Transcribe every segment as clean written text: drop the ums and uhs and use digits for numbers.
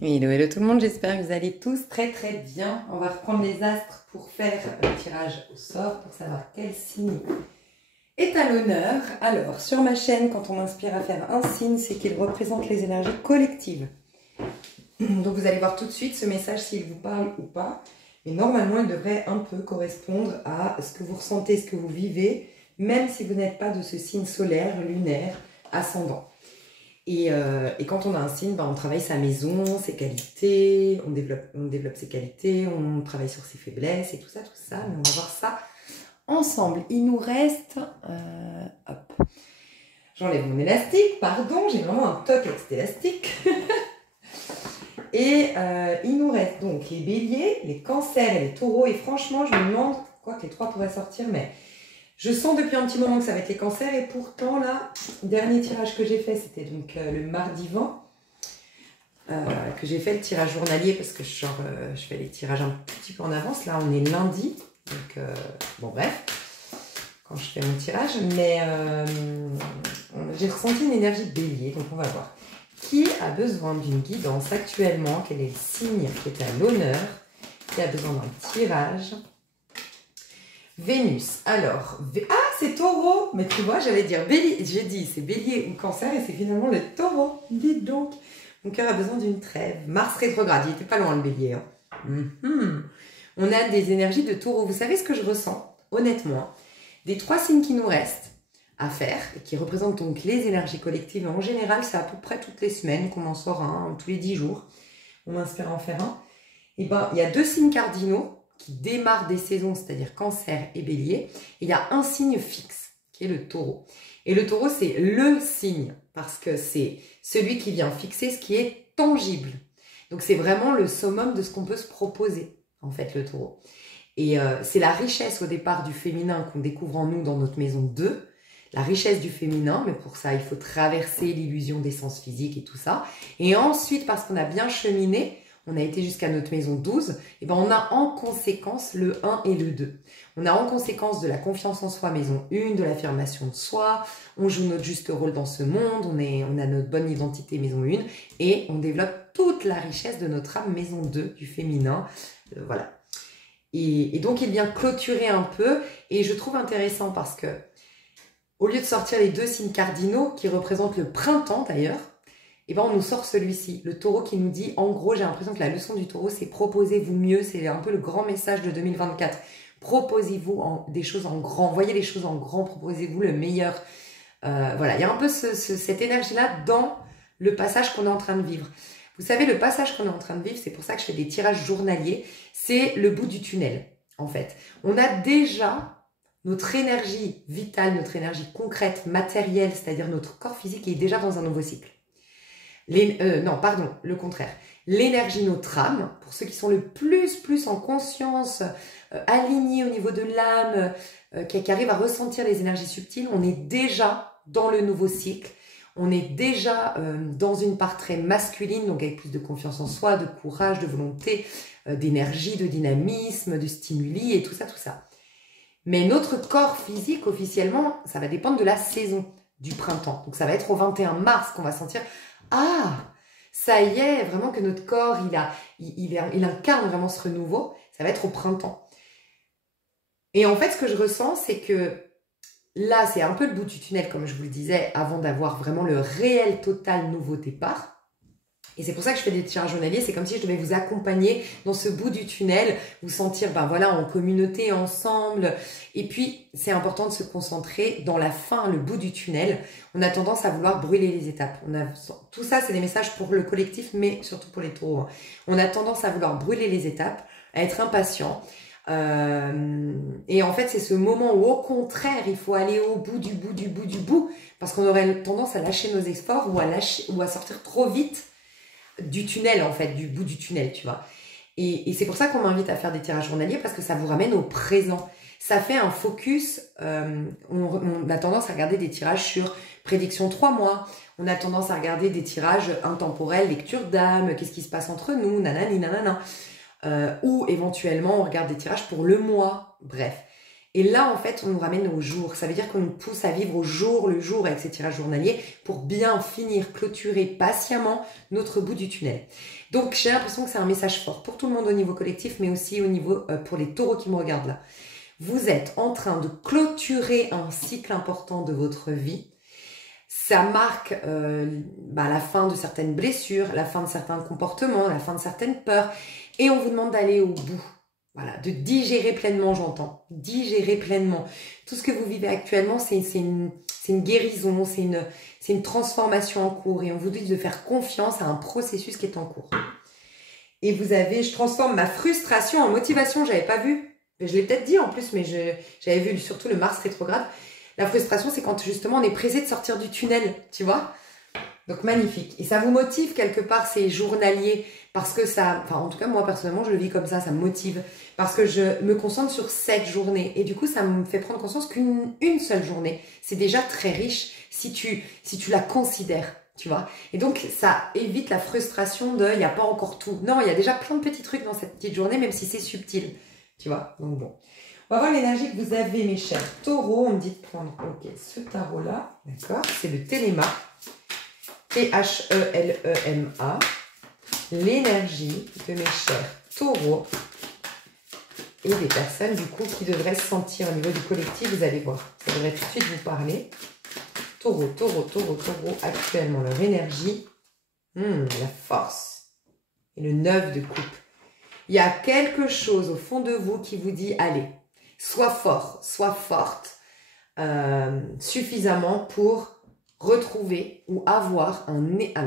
Hello, hello tout le monde, j'espère que vous allez tous très très bien. On va reprendre les astres pour faire un tirage au sort, pour savoir quel signe est à l'honneur. Alors, sur ma chaîne, quand on m'inspire à faire un signe, c'est qu'il représente les énergies collectives. Donc vous allez voir tout de suite ce message s'il vous parle ou pas. Mais normalement, il devrait un peu correspondre à ce que vous ressentez, ce que vous vivez, même si vous n'êtes pas de ce signe solaire, lunaire, ascendant. Et quand on a un signe, on travaille sa maison, ses qualités, on développe ses qualités, on travaille sur ses faiblesses et tout ça, mais on va voir ça ensemble. Il nous reste... hop. J'enlève mon élastique, pardon, j'ai vraiment un toc avec cet élastique. Et il nous reste donc les béliers, les cancers et les taureaux. Et franchement, je me demande, quoi que les trois pourraient sortir, mais... Je sens depuis un petit moment que ça va être les cancers et pourtant là, le dernier tirage que j'ai fait, c'était donc le mardi 20, que j'ai fait le tirage journalier parce que je fais les tirages un petit peu en avance. Là, on est lundi, donc bon bref, quand je fais mon tirage, mais j'ai ressenti une énergie de bélier, donc on va voir. Qui a besoin d'une guidance actuellement? Quel est le signe qui est à l'honneur? Qui a besoin d'un tirage? Vénus, alors, c'est taureau, mais tu vois, j'allais dire bélier, j'ai dit c'est bélier ou cancer et c'est finalement le taureau, dites donc. Mon cœur a besoin d'une trêve. Mars rétrograde, il était pas loin le bélier. Hein. On a des énergies de taureau, vous savez ce que je ressens, honnêtement, des trois signes qui nous restent à faire, et qui représentent donc les énergies collectives, en général c'est à peu près toutes les semaines qu'on en sort un, tous les 10 jours, on m'inspire à en faire un, et ben il y a deux signes cardinaux, qui démarre des saisons, c'est-à-dire cancer et bélier. Et il y a un signe fixe, qui est le taureau. Et le taureau, c'est le signe, parce que c'est celui qui vient fixer ce qui est tangible. Donc c'est vraiment le summum de ce qu'on peut se proposer, en fait, le taureau. Et c'est la richesse au départ du féminin qu'on découvre en nous dans notre maison 2, la richesse du féminin, mais pour ça, il faut traverser l'illusion des sens physiques et tout ça. Et ensuite, parce qu'on a bien cheminé, on a été jusqu'à notre maison 12, et ben on a en conséquence le 1 et le 2. On a en conséquence de la confiance en soi, maison 1, de l'affirmation de soi, on joue notre juste rôle dans ce monde, on a notre bonne identité, maison 1, et on développe toute la richesse de notre âme, maison 2, du féminin, voilà. Et donc il vient clôturer un peu, et je trouve intéressant parce que, au lieu de sortir les deux signes cardinaux, qui représentent le printemps d'ailleurs, et ben on nous sort celui-ci, le taureau qui nous dit, en gros, j'ai l'impression que la leçon du taureau, c'est proposez-vous mieux, c'est un peu le grand message de 2024. Proposez-vous des choses en grand, voyez les choses en grand, proposez-vous le meilleur. Voilà, il y a un peu cette énergie-là dans le passage qu'on est en train de vivre. Vous savez, le passage qu'on est en train de vivre, c'est pour ça que je fais des tirages journaliers, c'est le bout du tunnel, en fait. On a déjà notre énergie vitale, notre énergie concrète, matérielle, c'est-à-dire notre corps physique, qui est déjà dans un nouveau cycle. Non, pardon, le contraire. L'énergie, notre âme, pour ceux qui sont le plus en conscience, alignés au niveau de l'âme, qui arrivent à ressentir les énergies subtiles, on est déjà dans le nouveau cycle. On est déjà dans une part très masculine, donc avec plus de confiance en soi, de courage, de volonté, d'énergie, de dynamisme, de stimuli et tout ça, tout ça. Mais notre corps physique, officiellement, ça va dépendre de la saison du printemps. Donc ça va être au 21 mars qu'on va sentir... Ah, ça y est, vraiment que notre corps, il incarne vraiment ce renouveau. Ça va être au printemps. Et en fait, ce que je ressens, c'est que là, c'est un peu le bout du tunnel, comme je vous le disais, avant d'avoir vraiment le réel, total nouveau départ. Et c'est pour ça que je fais des tirages journaliers. C'est comme si je devais vous accompagner dans ce bout du tunnel, vous sentir, ben voilà, en communauté, ensemble. Et puis, c'est important de se concentrer dans la fin, le bout du tunnel. On a tendance à vouloir brûler les étapes. Tout ça, c'est des messages pour le collectif, mais surtout pour les taureaux. On a tendance à vouloir brûler les étapes, à être impatient. Et en fait, c'est ce moment où, au contraire, il faut aller au bout du bout, parce qu'on aurait tendance à lâcher nos efforts ou à sortir trop vite du tunnel, en fait, du bout du tunnel, tu vois. Et c'est pour ça qu'on m'invite à faire des tirages journaliers, parce que ça vous ramène au présent. Ça fait un focus, on a tendance à regarder des tirages sur prédiction 3 mois, on a tendance à regarder des tirages intemporels, lecture d'âme, qu'est-ce qui se passe entre nous, nanani, nanana. Ou éventuellement, on regarde des tirages pour le mois, bref. Et là, en fait, on nous ramène au jour. Ça veut dire qu'on nous pousse à vivre au jour le jour avec ces tirages journaliers pour bien finir, clôturer patiemment notre bout du tunnel. Donc, j'ai l'impression que c'est un message fort pour tout le monde au niveau collectif, mais aussi au niveau pour les taureaux qui me regardent là. Vous êtes en train de clôturer un cycle important de votre vie. Ça marque la fin de certaines blessures, la fin de certains comportements, la fin de certaines peurs. Et on vous demande d'aller au bout. Voilà, de digérer pleinement, j'entends. Digérer pleinement. Tout ce que vous vivez actuellement, c'est une guérison, c'est une transformation en cours. Et on vous dit de faire confiance à un processus qui est en cours. Et vous avez, je transforme ma frustration en motivation, j'avais pas vu. Je l'ai peut-être dit en plus, mais j'avais vu surtout le Mars rétrograde. La frustration, c'est quand justement on est pressé de sortir du tunnel, tu vois. Donc magnifique. Et ça vous motive quelque part, ces journaliers, parce que ça, enfin en tout cas moi personnellement je le vis comme ça me motive. Parce que je me concentre sur cette journée. Et du coup ça me fait prendre conscience qu'une seule journée, c'est déjà très riche si tu la considères, tu vois. Et donc ça évite la frustration de il n'y a pas encore tout. Non, il y a déjà plein de petits trucs dans cette petite journée, même si c'est subtil, tu vois. Donc bon. On va voir l'énergie que vous avez, mes chers taureaux. On me dit de prendre, ok, ce tarot-là, d'accord, c'est le Thelema. T-H-E-L-E-M-A. L'énergie de mes chers taureaux et des personnes, du coup, qui devraient se sentir au niveau du collectif, vous allez voir. Ça devrait tout de suite vous parler. Taureau, actuellement, leur énergie, la force et le 9 de coupe. Il y a quelque chose au fond de vous qui vous dit, allez, sois fort, sois forte suffisamment pour retrouver ou avoir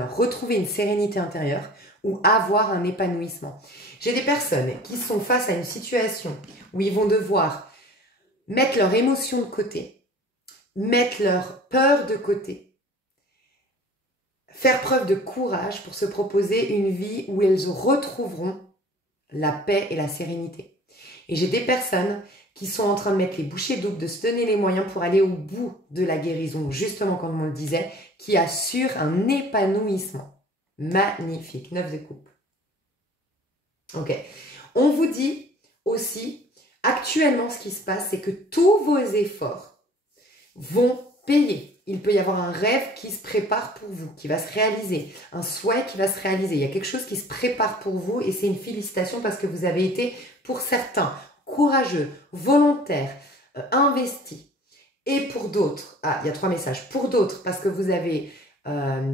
retrouver une sérénité intérieure ou avoir un épanouissement. J'ai des personnes qui sont face à une situation où ils vont devoir mettre leurs émotions de côté, mettre leur peur de côté, faire preuve de courage pour se proposer une vie où elles retrouveront la paix et la sérénité. Et j'ai des personnes qui sont en train de mettre les bouchées doubles, de se donner les moyens pour aller au bout de la guérison, justement comme on le disait, qui assure un épanouissement. Magnifique, 9 de coupe. Ok. On vous dit aussi, actuellement ce qui se passe, c'est que tous vos efforts vont payer. Il peut y avoir un rêve qui se prépare pour vous, qui va se réaliser, un souhait qui va se réaliser. Il y a quelque chose qui se prépare pour vous et c'est une félicitation parce que vous avez été, pour certains, courageux, volontaire, investi. Et pour d'autres, il y a 3 messages. Pour d'autres, parce que vous avez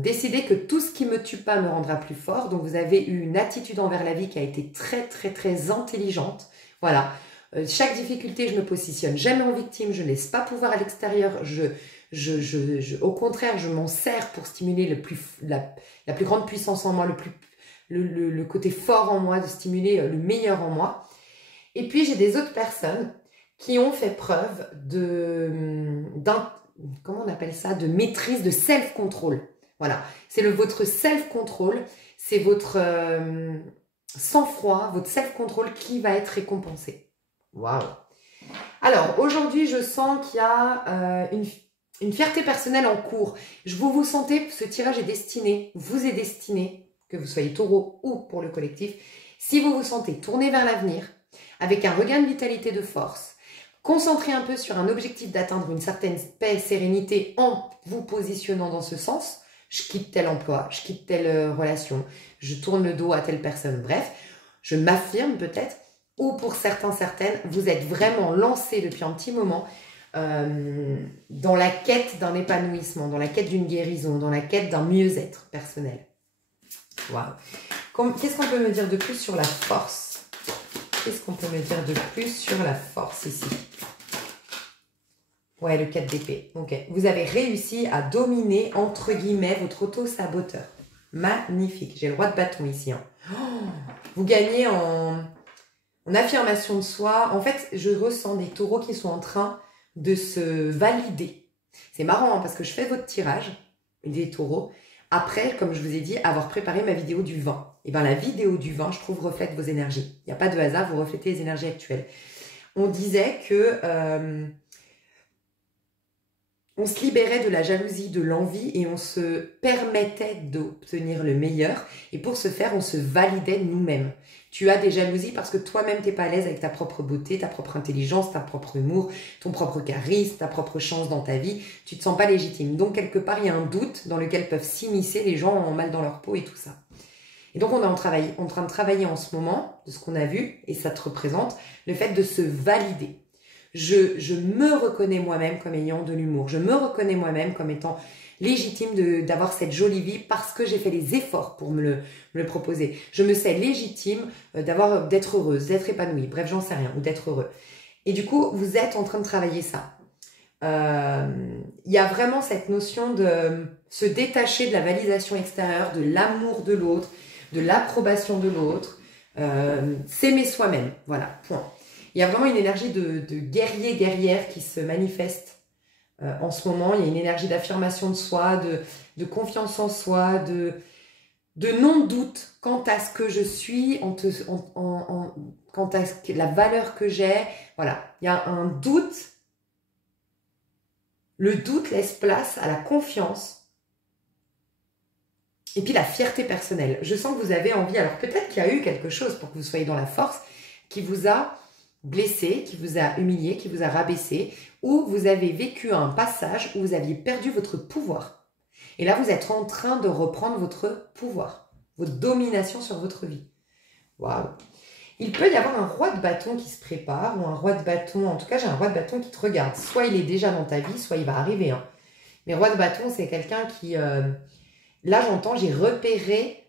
décidé que tout ce qui me tue pas me rendra plus fort. Donc vous avez eu une attitude envers la vie qui a été très, très, très intelligente. Voilà. Chaque difficulté, je me positionne jamais en victime. Je ne laisse pas pouvoir à l'extérieur. Au contraire, je m'en sers pour stimuler la plus grande puissance en moi, le côté fort en moi, de stimuler le meilleur en moi. Et puis, j'ai des autres personnes qui ont fait preuve comment on appelle ça, de maîtrise, de self-control. Voilà, c'est votre self-control, c'est votre sang-froid, votre self-control qui va être récompensé. Waouh! Alors, aujourd'hui, je sens qu'il y a une fierté personnelle en cours. Vous sentez, ce tirage vous est destiné, que vous soyez taureau ou pour le collectif, si vous vous sentez tourné vers l'avenir, avec un regain de vitalité, de force, concentrez un peu sur un objectif d'atteindre une certaine paix, sérénité en vous positionnant dans ce sens. Je quitte tel emploi, je quitte telle relation, je tourne le dos à telle personne, bref, je m'affirme peut-être, ou pour certaines, vous êtes vraiment lancé depuis un petit moment dans la quête d'un épanouissement, dans la quête d'une guérison, dans la quête d'un mieux-être personnel. Waouh! Qu'est-ce qu'on peut me dire de plus sur la force? Qu'est-ce qu'on peut me dire de plus sur la force ici? Ouais, le 4 d'épée. Ok. Vous avez réussi à dominer, entre guillemets, votre auto-saboteur. Magnifique. J'ai le roi de bâton ici. Hein. Oh, vous gagnez en affirmation de soi. En fait, je ressens des taureaux qui sont en train de se valider. C'est marrant hein, parce que je fais votre tirage des taureaux. Après, comme je vous ai dit, avoir préparé ma vidéo du vin. Et bien la vidéo du vin, je trouve, reflète vos énergies. Il n'y a pas de hasard, vous reflétez les énergies actuelles. On disait que on se libérait de la jalousie, de l'envie et on se permettait d'obtenir le meilleur. Et pour ce faire, on se validait nous-mêmes. Tu as des jalousies parce que toi-même, t'es pas à l'aise avec ta propre beauté, ta propre intelligence, ta propre humour, ton propre charisme, ta propre chance dans ta vie. Tu te sens pas légitime. Donc, quelque part, il y a un doute dans lequel peuvent s'immiscer les gens en mal dans leur peau et tout ça. Et donc, on est en train de travailler en ce moment, de ce qu'on a vu, et ça te représente, le fait de se valider. Je me reconnais moi-même comme ayant de l'humour. Je me reconnais moi-même comme étant légitime d'avoir cette jolie vie parce que j'ai fait les efforts pour me le proposer. Je me sais légitime d'être heureuse, d'être épanouie, bref, j'en sais rien, ou d'être heureux. Et du coup, vous êtes en train de travailler ça. Il y a vraiment cette notion de se détacher de la validation extérieure, de l'amour de l'autre, de l'approbation de l'autre, s'aimer soi-même, voilà, point. Il y a vraiment une énergie de guerrier, guerrière qui se manifeste en ce moment. Il y a une énergie d'affirmation de soi, de confiance en soi, de non-doute quant à ce que je suis, quant à la valeur que j'ai. Voilà, il y a un doute. Le doute laisse place à la confiance et puis la fierté personnelle. Je sens que vous avez envie, alors peut-être qu'il y a eu quelque chose pour que vous soyez dans la force, qui vous a blessé, qui vous a humilié, qui vous a rabaissé, ou vous avez vécu un passage où vous aviez perdu votre pouvoir. Et là, vous êtes en train de reprendre votre pouvoir, votre domination sur votre vie. Waouh! Il peut y avoir un roi de bâton qui se prépare, ou un roi de bâton, en tout cas, j'ai un roi de bâton qui te regarde. Soit il est déjà dans ta vie, soit il va arriver. Hein. Mais roi de bâton, c'est quelqu'un qui... là, j'entends, j'ai repéré...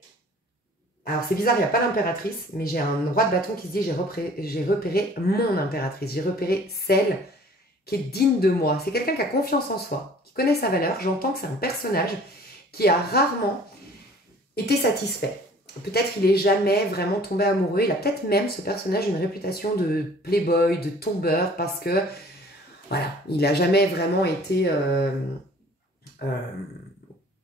Alors, c'est bizarre, il n'y a pas l'impératrice, mais j'ai un roi de bâton qui se dit, j'ai repéré mon impératrice, j'ai repéré celle qui est digne de moi. C'est quelqu'un qui a confiance en soi, qui connaît sa valeur. J'entends que c'est un personnage qui a rarement été satisfait. Peut-être qu'il n'est jamais vraiment tombé amoureux. Il a peut-être même, ce personnage, une réputation de playboy, de tombeur, parce que, voilà, il n'a jamais vraiment été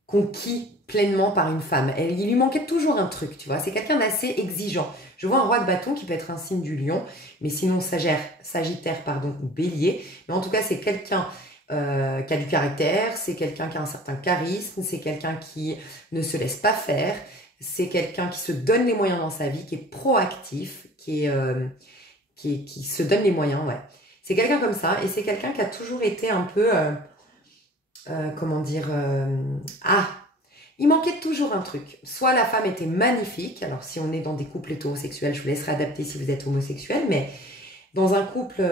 conquis pleinement par une femme. Il lui manquait toujours un truc, tu vois. C'est quelqu'un d'assez exigeant. Je vois un roi de bâton qui peut être un signe du lion, mais sinon Sagittaire, pardon, ou Bélier. Mais en tout cas, c'est quelqu'un qui a du caractère, c'est quelqu'un qui a un certain charisme, c'est quelqu'un qui ne se laisse pas faire, c'est quelqu'un qui se donne les moyens dans sa vie, qui est proactif, qui se donne les moyens, ouais. C'est quelqu'un comme ça, et c'est quelqu'un qui a toujours été un peu... comment dire, il manquait toujours un truc. Soit la femme était magnifique, alors si on est dans des couples hétérosexuels, je vous laisserai adapter si vous êtes homosexuel, mais dans un couple,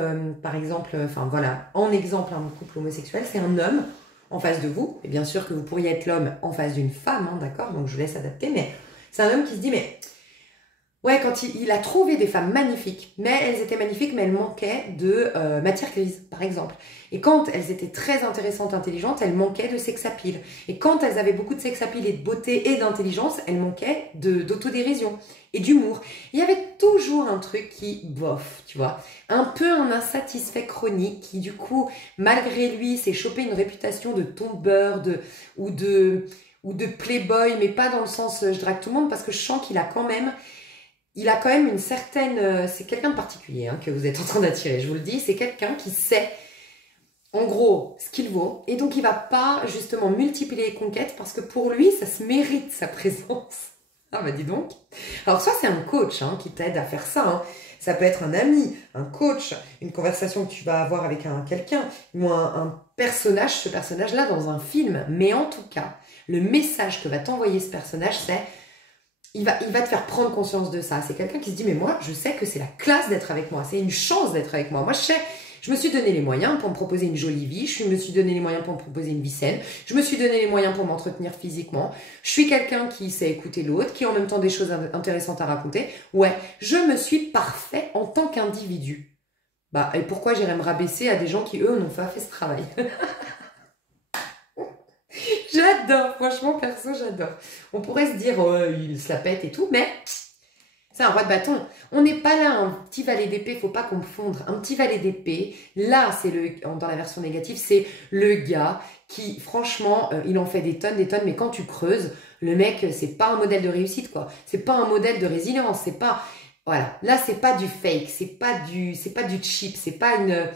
par exemple, enfin voilà, en exemple, un couple homosexuel, c'est un homme en face de vous, et bien sûr que vous pourriez être l'homme en face d'une femme, hein, d'accord, donc je vous laisse adapter, mais c'est un homme qui se dit, mais... Ouais, quand il a trouvé des femmes magnifiques, mais elles étaient magnifiques, mais elles manquaient de matière grise, par exemple. Et quand elles étaient très intéressantes, intelligentes, elles manquaient de sex-appeal. Et quand elles avaient beaucoup de sex-appeal et de beauté et d'intelligence, elles manquaient d'autodérision et d'humour. Il y avait toujours un truc qui, bof, tu vois, un peu un insatisfait chronique qui, du coup, malgré lui, s'est chopé une réputation de tombeur ou de playboy, mais pas dans le sens je drague tout le monde, parce que je sens qu'il a quand même une certaine... c'est quelqu'un de particulier hein, que vous êtes en train d'attirer, je vous le dis. C'est quelqu'un qui sait, en gros, ce qu'il vaut. Et donc, il ne va pas, justement, multiplier les conquêtes parce que pour lui, ça se mérite, sa présence. Ah bah dis donc. Alors, soit c'est un coach hein, qui t'aide à faire ça. Hein. Ça peut être un ami, un coach, une conversation que tu vas avoir avec quelqu'un, ou un personnage, ce personnage-là, dans un film. Mais en tout cas, le message que va t'envoyer ce personnage, c'est... Il va te faire prendre conscience de ça. C'est quelqu'un qui se dit, mais moi, je sais que c'est la classe d'être avec moi. C'est une chance d'être avec moi. Moi, je me suis donné les moyens pour me proposer une jolie vie. Je me suis donné les moyens pour me proposer une vie saine. Je me suis donné les moyens pour m'entretenir physiquement. Je suis quelqu'un qui sait écouter l'autre, qui a en même temps des choses intéressantes à raconter. Ouais, je me suis parfait en tant qu'individu. Bah, et pourquoi j'irais me rabaisser à des gens qui, eux, n'ont pas fait ce travail? J'adore, franchement, perso, j'adore. On pourrait se dire, oh, il se la pète et tout, mais c'est un roi de bâton. On n'est pas là, un petit valet d'épée, faut pas confondre. Un petit valet d'épée, là, c'est dans la version négative, c'est le gars qui, franchement, il en fait des tonnes, mais quand tu creuses, le mec, c'est pas un modèle de réussite, quoi. C'est pas un modèle de résilience, c'est pas... Voilà, là, c'est pas du fake, c'est pas du cheap, c'est pas une...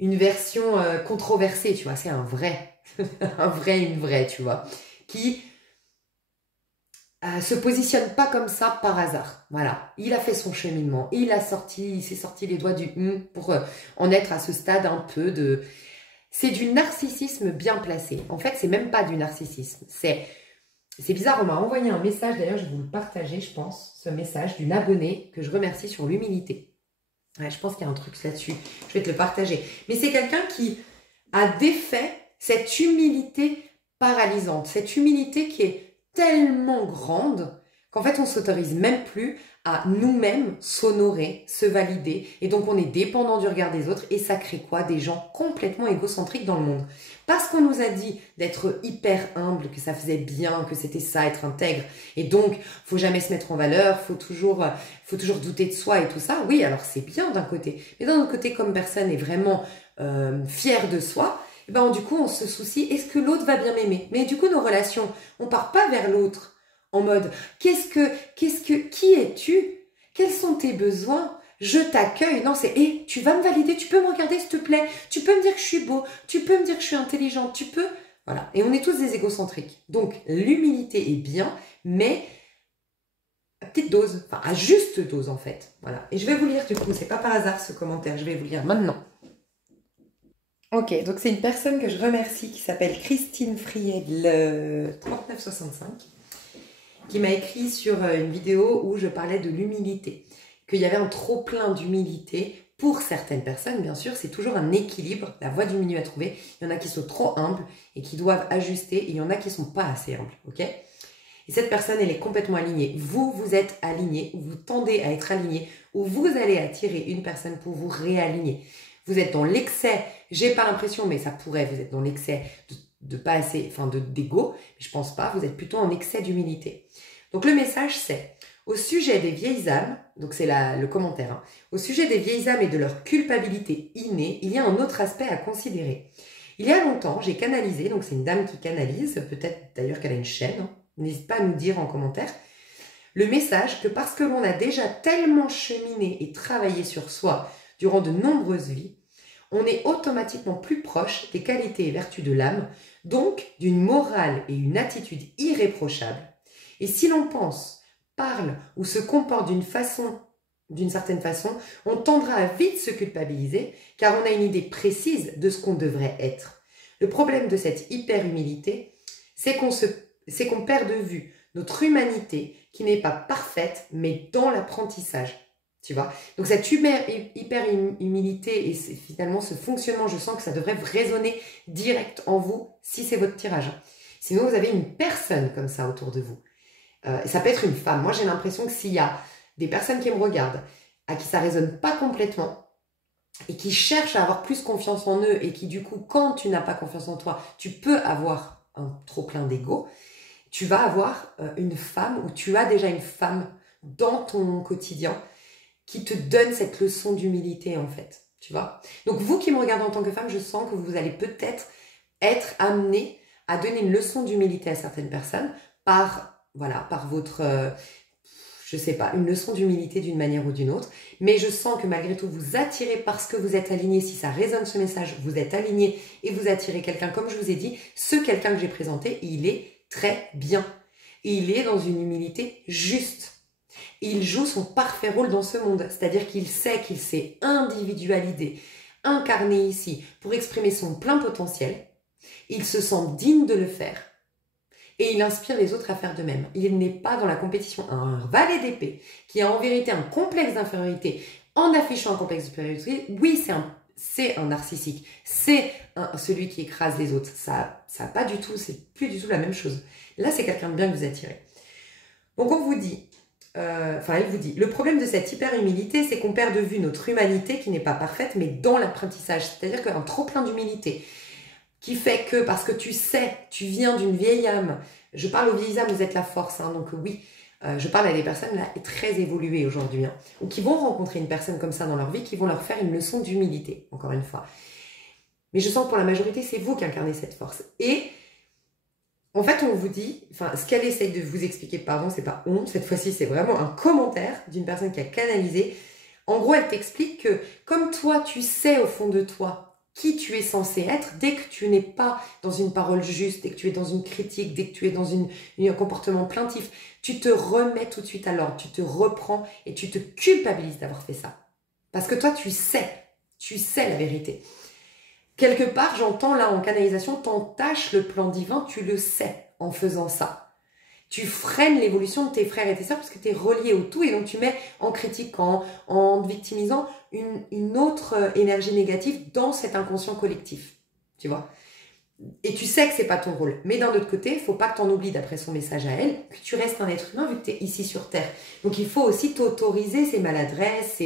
une version controversée, tu vois. C'est un vrai, un vrai, une vraie, tu vois, qui se positionne pas comme ça par hasard. Voilà, il a fait son cheminement, il s'est sorti les doigts du pour en être à ce stade un peu de... C'est du narcissisme bien placé. En fait, c'est même pas du narcissisme. C'est bizarre, on m'a envoyé un message, d'ailleurs je vais vous le partager, je pense, ce message d'une abonnée que je remercie sur l'humilité. Ouais, je pense qu'il y a un truc là-dessus, je vais te le partager. Mais c'est quelqu'un qui a défait cette humilité paralysante, cette humilité qui est tellement grande qu'en fait on s'autorise même plus à nous-mêmes s'honorer, se valider, et donc on est dépendant du regard des autres, et ça crée quoi? Des gens complètement égocentriques dans le monde. Parce qu'on nous a dit d'être hyper humble, que ça faisait bien, que c'était ça, être intègre, et donc faut jamais se mettre en valeur, faut toujours douter de soi et tout ça. Oui, alors c'est bien d'un côté, mais d'un autre côté, comme personne est vraiment fier de soi, et ben du coup on se soucie, est-ce que l'autre va bien m'aimer? Mais du coup nos relations, on part pas vers l'autre en mode, qui es-tu? Quels sont tes besoins? Je t'accueille. Non, c'est, tu vas me valider, tu peux me regarder s'il te plaît, tu peux me dire que je suis beau, tu peux me dire que je suis intelligente, tu peux... Voilà. Et on est tous des égocentriques. Donc, l'humilité est bien, mais à petite dose, enfin, à juste dose en fait. Voilà. Et je vais vous lire du coup, c'est pas par hasard ce commentaire, je vais vous lire maintenant. Ok, donc c'est une personne que je remercie qui s'appelle Christine Friedle 3965. Qui m'a écrit sur une vidéo où je parlais de l'humilité, qu'il y avait un trop-plein d'humilité pour certaines personnes, bien sûr, c'est toujours un équilibre, la voie du milieu à trouver. Il y en a qui sont trop humbles et qui doivent ajuster, et il y en a qui sont pas assez humbles, ok? Et cette personne, elle est complètement alignée. Vous êtes aligné, ou vous tendez à être aligné, ou vous allez attirer une personne pour vous réaligner. Vous êtes dans l'excès, j'ai pas l'impression, mais ça pourrait, vous êtes dans l'excès de pas assez, enfin d'ego, mais je pense pas, vous êtes plutôt en excès d'humilité. Donc le message c'est, au sujet des vieilles âmes, donc c'est le commentaire, hein, au sujet des vieilles âmes et de leur culpabilité innée, il y a un autre aspect à considérer. Il y a longtemps, j'ai canalisé, donc c'est une dame qui canalise, peut-être d'ailleurs qu'elle a une chaîne, hein, n'hésite pas à nous dire en commentaire, le message que parce que l'on a déjà tellement cheminé et travaillé sur soi durant de nombreuses vies, on est automatiquement plus proche des qualités et vertus de l'âme, donc d'une morale et une attitude irréprochables. Et si l'on pense, parle ou se comporte d'une certaine façon, on tendra à vite se culpabiliser car on a une idée précise de ce qu'on devrait être. Le problème de cette hyper-humilité, c'est qu'on perd de vue notre humanité qui n'est pas parfaite mais dans l'apprentissage. Tu vois, donc cette hyper-humilité et finalement ce fonctionnement, je sens que ça devrait résonner direct en vous si c'est votre tirage. Sinon, vous avez une personne comme ça autour de vous. Ça peut être une femme. Moi, j'ai l'impression que s'il y a des personnes qui me regardent, à qui ça résonne pas complètement et qui cherchent à avoir plus confiance en eux et qui du coup, quand tu n'as pas confiance en toi, tu peux avoir un trop plein d'ego, tu vas avoir une femme ou tu as déjà une femme dans ton quotidien qui te donne cette leçon d'humilité en fait, tu vois. Donc vous qui me regardez en tant que femme, je sens que vous allez peut-être être amené à donner une leçon d'humilité à certaines personnes par votre, je sais pas, une leçon d'humilité d'une manière ou d'une autre. Mais je sens que malgré tout, vous attirez parce que vous êtes aligné. Si ça résonne ce message, vous êtes aligné et vous attirez quelqu'un, comme je vous ai dit, ce quelqu'un que j'ai présenté, il est très bien. Et il est dans une humilité juste. Il joue son parfait rôle dans ce monde, c'est-à-dire qu'il s'est individualisé, incarné ici pour exprimer son plein potentiel. Il se sent digne de le faire et il inspire les autres à faire de même. Il n'est pas dans la compétition. Un valet d'épée qui a en vérité un complexe d'infériorité en affichant un complexe d'infériorité, oui, c'est un narcissique, c'est celui qui écrase les autres. Ça pas du tout, c'est plus du tout la même chose. Là, c'est quelqu'un de bien que vous attirez. Donc on vous dit, il vous dit, le problème de cette hyper-humilité, c'est qu'on perd de vue notre humanité qui n'est pas parfaite, mais dans l'apprentissage. C'est-à-dire qu'un trop-plein d'humilité qui fait que, parce que tu sais, tu viens d'une vieille âme, je parle aux vieilles âmes, vous êtes la force, hein, donc oui, je parle à des personnes là très évoluées aujourd'hui, hein, ou qui vont rencontrer une personne comme ça dans leur vie, qui vont leur faire une leçon d'humilité, encore une fois. Mais je sens que pour la majorité, c'est vous qui incarnez cette force. Et en fait, on vous dit, enfin, ce qu'elle essaye de vous expliquer, pardon, c'est pas honte, cette fois-ci, c'est vraiment un commentaire d'une personne qui a canalisé. En gros, elle t'explique que, comme toi, tu sais au fond de toi qui tu es censé être, dès que tu n'es pas dans une parole juste, dès que tu es dans une critique, dès que tu es dans un comportement plaintif, tu te remets tout de suite à l'ordre, tu te reprends et tu te culpabilises d'avoir fait ça. Parce que toi, tu sais la vérité. Quelque part, j'entends là en canalisation, t'entaches le plan divin, tu le sais en faisant ça. Tu freines l'évolution de tes frères et tes sœurs parce que tu es relié au tout et donc tu mets en critiquant, en te victimisant une autre énergie négative dans cet inconscient collectif. Tu vois? Et tu sais que c'est pas ton rôle. Mais d'un autre côté, il faut pas que tu en oublies d'après son message à elle, que tu restes un être humain vu que tu es ici sur Terre. Donc il faut aussi t'autoriser ces maladresses,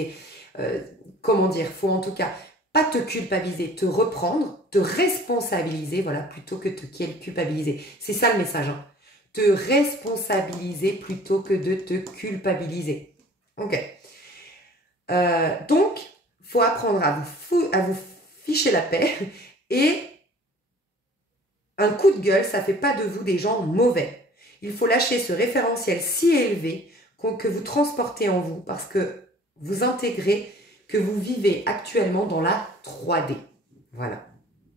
comment dire, faut en tout cas pas te culpabiliser, te reprendre, te responsabiliser, voilà, plutôt que te culpabiliser. C'est ça le message, hein. Te responsabiliser plutôt que de te culpabiliser. Ok. Donc, faut apprendre à vous ficher la paix et un coup de gueule, ça fait pas de vous des gens mauvais. Il faut lâcher ce référentiel si élevé que vous transportez en vous parce que vous intégrez que vous vivez actuellement dans la 3D. Voilà.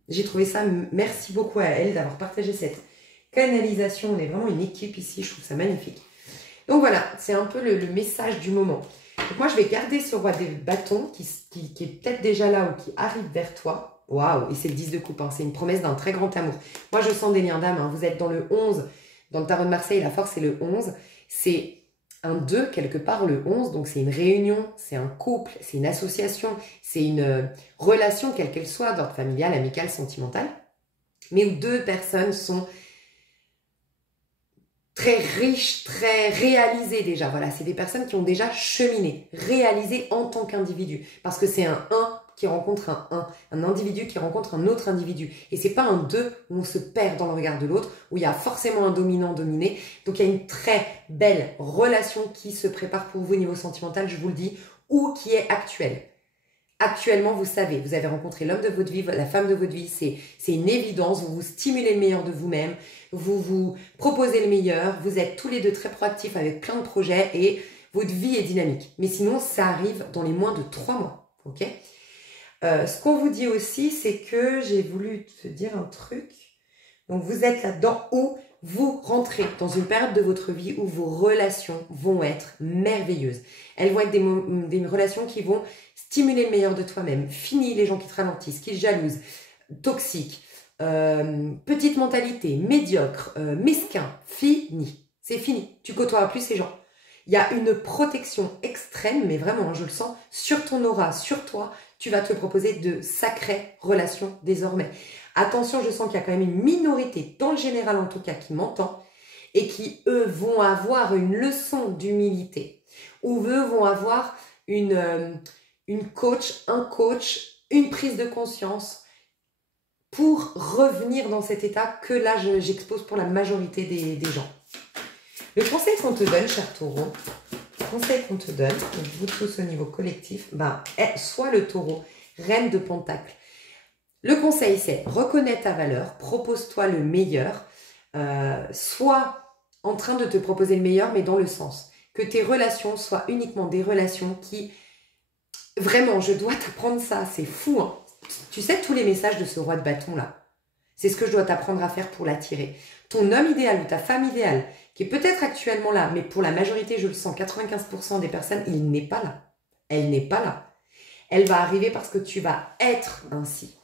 J'ai trouvé ça, merci beaucoup à elle d'avoir partagé cette canalisation. On est vraiment une équipe ici, je trouve ça magnifique. Donc voilà, c'est un peu le message du moment. Donc moi, je vais garder ce roi des bâtons qui est peut-être déjà là ou qui arrive vers toi. Waouh, et c'est le 10 de coupe, hein. C'est une promesse d'un très grand amour. Moi, je sens des liens d'âme, hein. Vous êtes dans le 11, dans le tarot de Marseille, la force c'est le 11. C'est un 2 quelque part, le 11, donc c'est une réunion, c'est un couple, c'est une association, c'est une relation, quelle qu'elle soit, d'ordre familial, amical, sentimental, mais où deux personnes sont très riches, très réalisées déjà. Voilà, c'est des personnes qui ont déjà cheminé, réalisé en tant qu'individu, parce que c'est un 1 qui rencontre un individu qui rencontre un autre individu. Et c'est pas un 2 où on se perd dans le regard de l'autre, où il y a forcément un dominant-dominé. Donc il y a une très belle relation qui se prépare pour vous au niveau sentimental, je vous le dis, ou qui est actuelle. Actuellement, vous savez, vous avez rencontré l'homme de votre vie, la femme de votre vie, c'est une évidence, vous vous stimulez le meilleur de vous-même, vous vous proposez le meilleur, vous êtes tous les deux très proactifs avec plein de projets et votre vie est dynamique. Mais sinon, ça arrive dans les moins de 3 mois, ok ? Ce qu'on vous dit aussi, c'est que j'ai voulu te dire un truc. Donc, vous êtes là-dedans où vous rentrez dans une période de votre vie où vos relations vont être merveilleuses. Elles vont être des relations qui vont stimuler le meilleur de toi-même. Fini les gens qui te ralentissent, qui te jalousent, toxiques, petite mentalité, médiocre, mesquin. Fini. C'est fini. Tu côtoieras plus ces gens. Il y a une protection extrême, mais vraiment, je le sens, sur ton aura, sur toi. Tu vas te proposer de sacrées relations désormais. Attention, je sens qu'il y a quand même une minorité, dans le général en tout cas, qui m'entend et qui, eux, vont avoir une leçon d'humilité. Ou eux vont avoir une coach, un coach, une prise de conscience pour revenir dans cet état que là, j'expose pour la majorité des gens. Le conseil qu'on te donne, cher taureau, conseil qu'on te donne, vous tous au niveau collectif, sois le taureau, reine de pentacle. Le conseil, c'est reconnais ta valeur, propose-toi le meilleur, sois en train de te proposer le meilleur, mais dans le sens que tes relations soient uniquement des relations qui, vraiment, je dois t'apprendre ça, c'est fou, hein. Tu sais tous les messages de ce roi de bâton là, c'est ce que je dois t'apprendre à faire pour l'attirer. Ton homme idéal ou ta femme idéale, qui est peut-être actuellement là, mais pour la majorité, je le sens, 95% des personnes, il n'est pas là. Elle n'est pas là. Elle va arriver parce que tu vas être ainsi.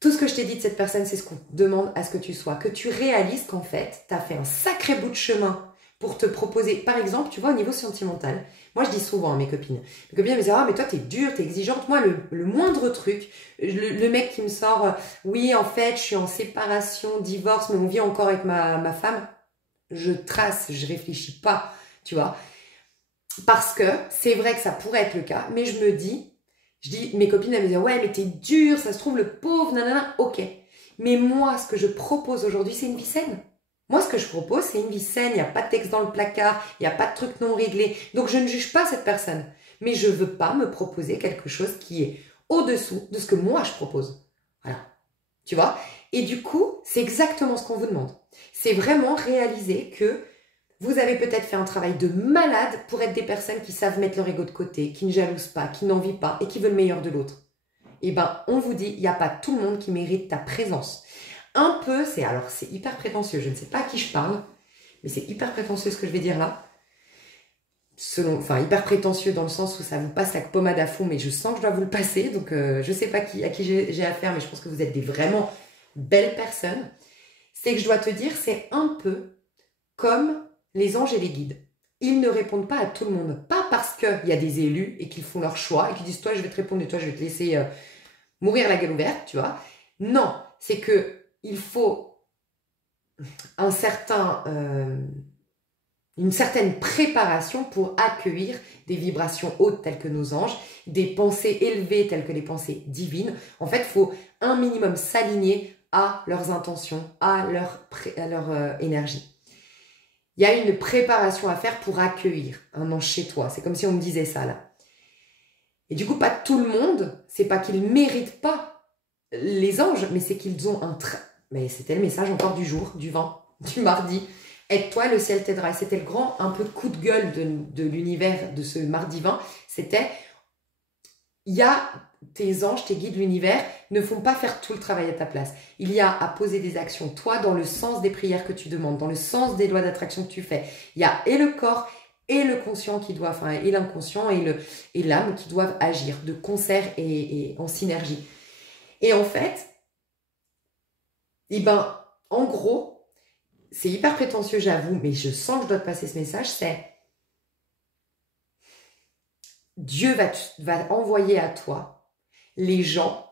Tout ce que je t'ai dit de cette personne, c'est ce qu'on demande à ce que tu sois. Que tu réalises qu'en fait, tu as fait un sacré bout de chemin pour te proposer. Par exemple, tu vois, au niveau sentimental, moi je dis souvent à mes copines me disent, ah mais toi t'es dure, t'es exigeante. Moi, le moindre truc, le mec qui me sort, oui en fait, je suis en séparation, divorce, mais on vit encore avec ma femme, je trace, je réfléchis pas, tu vois. Parce que c'est vrai que ça pourrait être le cas, mais je dis, mes copines, elles me disent, ouais, mais t'es dure, ça se trouve, le pauvre, nanana, ok. Mais moi, ce que je propose aujourd'hui, c'est une vie saine. Moi, ce que je propose, c'est une vie saine, il n'y a pas de texte dans le placard, il n'y a pas de truc non réglé. Donc, je ne juge pas cette personne. Mais je ne veux pas me proposer quelque chose qui est au-dessous de ce que moi, je propose. Voilà. Tu vois? Et du coup, c'est exactement ce qu'on vous demande. C'est vraiment réaliser que vous avez peut-être fait un travail de malade pour être des personnes qui savent mettre leur ego de côté, qui ne jalousent pas, qui n'envient pas et qui veulent le meilleur de l'autre. eh ben, on vous dit, il n'y a pas tout le monde qui mérite ta présence. Un peu, c'est hyper prétentieux, je ne sais pas à qui je parle, mais c'est hyper prétentieux ce que je vais dire là. Hyper prétentieux dans le sens où ça vous passe la pommade à fond, mais je sens que je dois vous le passer, donc je sais pas à qui j'ai affaire, mais je pense que vous êtes des vraiment belles personnes. C'est que je dois te dire, c'est un peu comme les anges et les guides. Ils ne répondent pas à tout le monde, pas parce qu'il y a des élus et qu'ils font leur choix et qu'ils disent toi je vais te répondre et toi je vais te laisser mourir la gueule ouverte, tu vois. Non, c'est que il faut une certaine préparation pour accueillir des vibrations hautes telles que nos anges, des pensées élevées telles que les pensées divines. En fait, il faut un minimum s'aligner à leurs intentions, à leur énergie. Il y a une préparation à faire pour accueillir un ange chez toi. C'est comme si on me disait ça là. Et du coup, pas tout le monde, c'est pas qu'ils ne méritent pas les anges, mais c'est qu'ils ont un mais c'était le message encore du jour, du 20, du mardi. Aide-toi, le ciel t'aidera. Et c'était le grand un peu coup de gueule de l'univers de ce mardi 20. C'était, il y a tes anges, tes guides de l'univers ne font pas faire tout le travail à ta place. Il y a à poser des actions, toi, dans le sens des prières que tu demandes, dans le sens des lois d'attraction que tu fais. Il y a et le corps et le conscient qui doivent, et l'inconscient et l'âme qui doivent agir de concert et en synergie. Et en fait, en gros, c'est hyper prétentieux, j'avoue, mais je sens que je dois te passer ce message, c'est Dieu va envoyer à toi les gens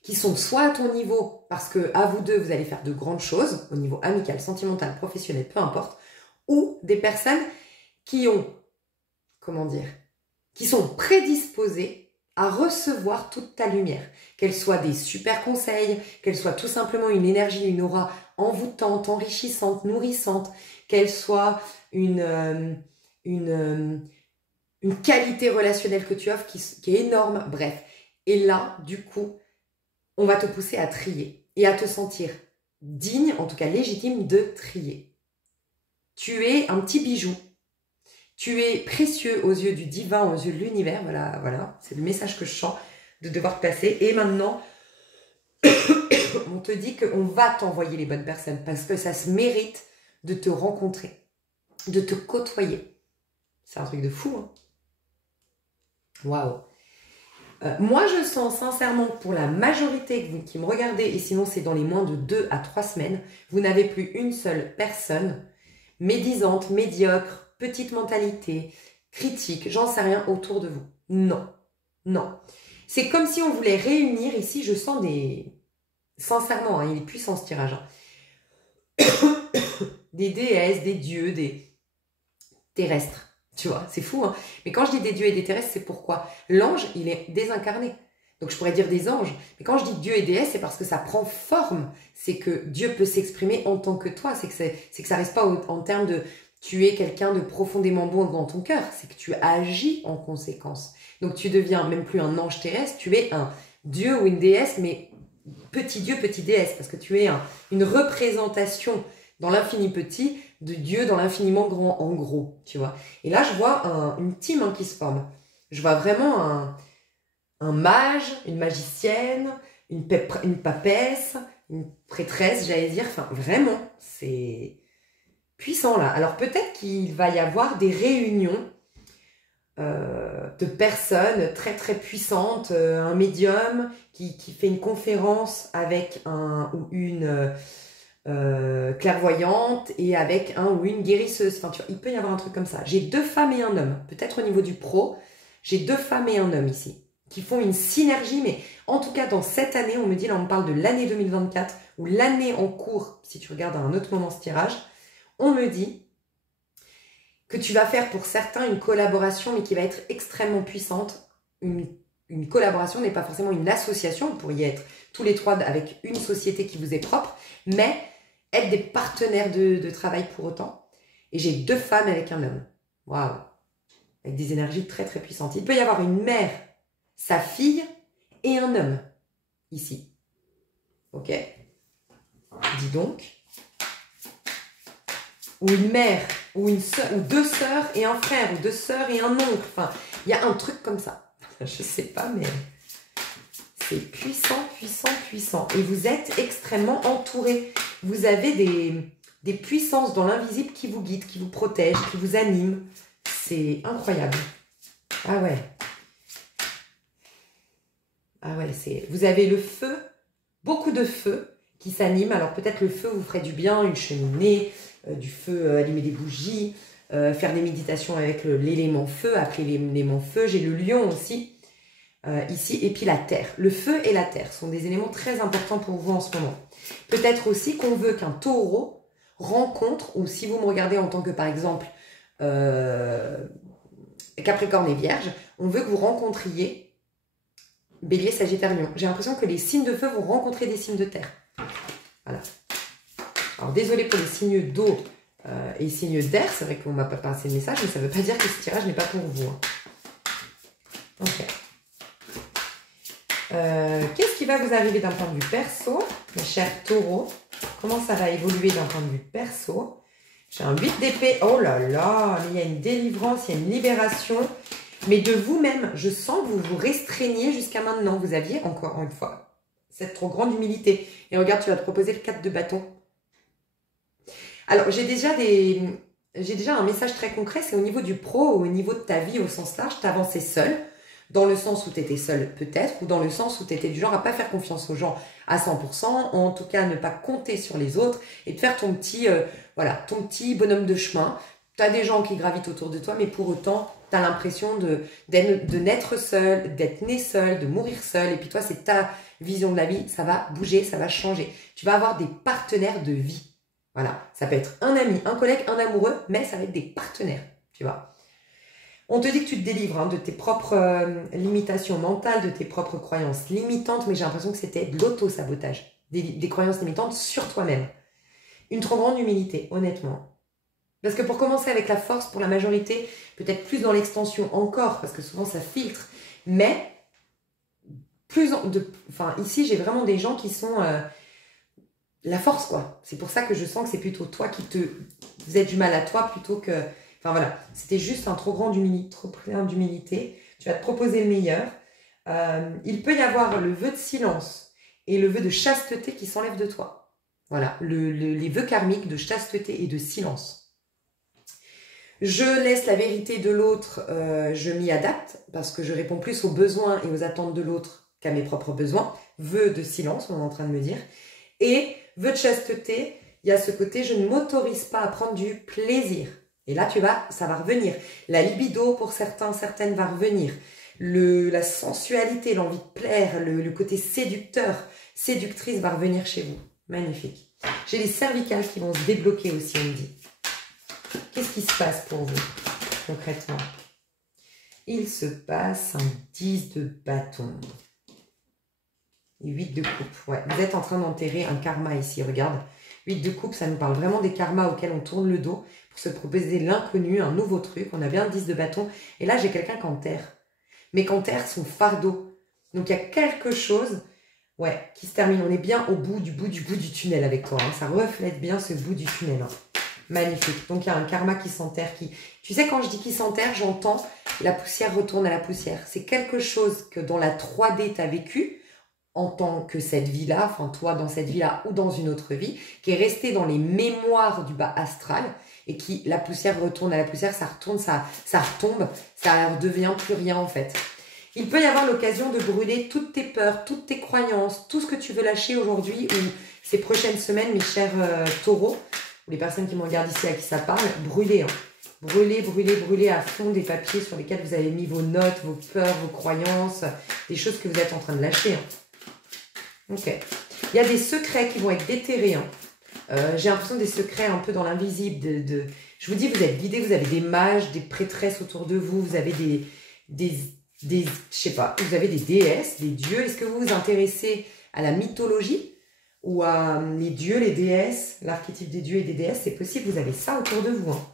qui sont soit à ton niveau, parce que à vous deux, vous allez faire de grandes choses, au niveau amical, sentimental, professionnel, peu importe, ou des personnes qui ont, qui sont prédisposées à recevoir toute ta lumière, qu'elles soient des super conseils, qu'elles soient tout simplement une énergie, une aura envoûtante, enrichissante, nourrissante, qu'elle soit une qualité relationnelle que tu offres qui est énorme, bref. Et là, du coup, on va te pousser à trier et à te sentir digne, en tout cas légitime, de trier. Tu es un petit bijou. Tu es précieux aux yeux du divin, aux yeux de l'univers. Voilà, c'est le message que je sens de devoir te passer. Et maintenant, on te dit qu'on va t'envoyer les bonnes personnes parce que ça se mérite de te rencontrer, de te côtoyer. C'est un truc de fou, hein. Waouh. Moi, je sens sincèrement que pour la majorité qui me regardez, et sinon c'est dans les moins de 2 à 3 semaines, vous n'avez plus une seule personne médisante, médiocre, petite mentalité, critique, j'en sais rien autour de vous. Non, non. C'est comme si on voulait réunir, ici je sens des... Sincèrement, hein, il est puissant ce tirage. Hein. Des déesses, des dieux, des terrestres. Tu vois, c'est fou, hein. Mais quand je dis des dieux et des terrestres, c'est pourquoi l'ange, il est désincarné. Donc je pourrais dire des anges. Mais quand je dis dieu et déesse, c'est parce que ça prend forme. C'est que Dieu peut s'exprimer en tant que toi. C'est que ça reste pas en termes de tu es quelqu'un de profondément bon dans ton cœur. C'est que tu agis en conséquence. Donc tu deviens même plus un ange terrestre, tu es un dieu ou une déesse, mais petit dieu, petite déesse. Parce que tu es une représentation dans l'infini petit de Dieu dans l'infiniment grand, en gros, tu vois. Et là, je vois une team qui se forme. Je vois vraiment un mage, une magicienne, une papesse, une prêtresse, j'allais dire. Enfin, vraiment, c'est puissant, là. Alors, peut-être qu'il va y avoir des réunions de personnes très, très puissantes, un médium qui fait une conférence avec un ou une... clairvoyante et avec un ou une guérisseuse. Enfin, tu vois, il peut y avoir un truc comme ça. J'ai 2 femmes et un homme. Peut-être au niveau du pro, j'ai 2 femmes et un homme ici qui font une synergie, mais en tout cas dans cette année, on me dit, là on parle de l'année 2024 ou l'année en cours, si tu regardes à un autre moment ce tirage, on me dit que tu vas faire pour certains une collaboration mais qui va être extrêmement puissante. Une collaboration n'est pas forcément une association, vous pourriez être tous les 3 avec une société qui vous est propre, mais être des partenaires de travail pour autant. Et j'ai 2 femmes avec un homme. Waouh. Avec des énergies très très puissantes. Il peut y avoir une mère, sa fille et un homme. Ici. Ok. Dis donc. Ou une mère, ou une soeur, ou 2 sœurs et un frère, ou 2 sœurs et un oncle. Enfin, il y a un truc comme ça. Je sais pas, mais... C'est puissant, puissant, puissant. Et vous êtes extrêmement entouré. Vous avez des puissances dans l'invisible qui vous guident, qui vous protègent, qui vous animent. C'est incroyable. Ah ouais. Ah ouais, vous avez le feu, beaucoup de feu qui s'anime. Alors peut-être le feu vous ferait du bien, une cheminée, du feu, allumer des bougies, faire des méditations avec l'élément feu, appeler l'élément feu. J'ai le lion aussi, ici, et puis la terre. Le feu et la terre sont des éléments très importants pour vous en ce moment. Peut-être aussi qu'on veut qu'un taureau rencontre, ou si vous me regardez en tant que par exemple Capricorne et Vierge, on veut que vous rencontriez Bélier, Sagittaire, Lion. J'ai l'impression que les signes de feu vont rencontrer des signes de terre. Voilà. Alors désolé pour les signes d'eau et signes d'air, c'est vrai qu'on ne m'a pas passé le message, mais ça ne veut pas dire que ce tirage n'est pas pour vous. Hein. Ok. Qu'est-ce qui va vous arriver d'un point de vue perso, mes chers taureaux? Comment ça va évoluer d'un point de vue perso? J'ai un 8 d'épée. Oh là là, mais il y a une délivrance, il y a une libération. Mais de vous-même, je sens que vous vous restreignez jusqu'à maintenant. Vous aviez, encore une fois, cette trop grande humilité. Et regarde, tu vas te proposer le 4 de bâton. Alors, j'ai déjà un message très concret. C'est au niveau du pro, au niveau de ta vie, au sens large. Tu avançais seul. Dans le sens où tu étais seul peut-être, ou dans le sens où tu étais du genre à pas faire confiance aux gens à 100%, en tout cas ne pas compter sur les autres et de faire ton petit, ton petit bonhomme de chemin. Tu as des gens qui gravitent autour de toi, mais pour autant, tu as l'impression de naître seul, d'être né seul, de mourir seul. Et puis toi, c'est ta vision de la vie, ça va bouger, ça va changer. Tu vas avoir des partenaires de vie. Voilà, ça peut être un ami, un collègue, un amoureux, mais ça va être des partenaires, tu vois. On te dit que tu te délivres de tes propres limitations mentales, de tes propres croyances limitantes, mais j'ai l'impression que c'était de l'auto-sabotage, des croyances limitantes sur toi-même. Une trop grande humilité, honnêtement. Parce que pour commencer avec la force, pour la majorité, peut-être plus dans l'extension encore, parce que souvent ça filtre, mais ici j'ai vraiment des gens qui sont la force, quoi. C'est pour ça que je sens que c'est plutôt toi qui te faisais du mal à toi plutôt que... Enfin voilà, c'était juste un trop plein d'humilité. Tu vas te proposer le meilleur. Il peut y avoir le vœu de silence et le vœu de chasteté qui s'enlève de toi. Voilà, les vœux karmiques de chasteté et de silence. Je laisse la vérité de l'autre, je m'y adapte parce que je réponds plus aux besoins et aux attentes de l'autre qu'à mes propres besoins. Vœu de silence, on est en train de me dire. Et vœu de chasteté, il y a ce côté, je ne m'autorise pas à prendre du plaisir. Et là, ça va revenir. La libido, pour certains, certaines, va revenir. La sensualité, l'envie de plaire, le côté séducteur, séductrice va revenir chez vous. Magnifique. J'ai les cervicales qui vont se débloquer aussi, on me dit. Qu'est-ce qui se passe pour vous, concrètement? Il se passe un 10 de bâton. Et 8 de coupe. Ouais, vous êtes en train d'enterrer un karma ici, regarde. 8 de coupe, ça nous parle vraiment des karmas auxquels on tourne le dos pour se proposer l'inconnu, un nouveau truc. On a bien 10 de bâton. Et là, j'ai quelqu'un qui enterre. Mais qui enterre son fardeau. Donc, il y a quelque chose qui se termine. On est bien au bout du tunnel avec toi. Hein. Ça reflète bien ce bout du tunnel. Hein. Magnifique. Donc, il y a un karma qui s'enterre. Tu sais, quand je dis qu'il s'enterre, j'entends la poussière retourne à la poussière. C'est quelque chose que dans la 3D, tu as vécu en tant que cette vie-là, enfin toi dans cette vie-là ou dans une autre vie, qui est restée dans les mémoires du bas astral et qui, la poussière retourne à la poussière, ça retourne, ça retombe, ça ne devient plus rien en fait. Il peut y avoir l'occasion de brûler toutes tes peurs, toutes tes croyances, tout ce que tu veux lâcher aujourd'hui ou ces prochaines semaines, mes chers taureaux, ou les personnes qui me regardent ici à qui ça parle, brûler. Hein. Brûler à fond des papiers sur lesquels vous avez mis vos notes, vos peurs, vos croyances, des choses que vous êtes en train de lâcher. Hein. Ok. Il y a des secrets qui vont être déterrés. Hein. J'ai l'impression des secrets un peu dans l'invisible. Je vous dis, vous êtes guidés, vous avez des mages, des prêtresses autour de vous, vous avez je sais pas, vous avez des déesses, des dieux. Est-ce que vous vous intéressez à la mythologie ou à les dieux, les déesses, l'archétype des dieux et des déesses? C'est possible, vous avez ça autour de vous. Hein.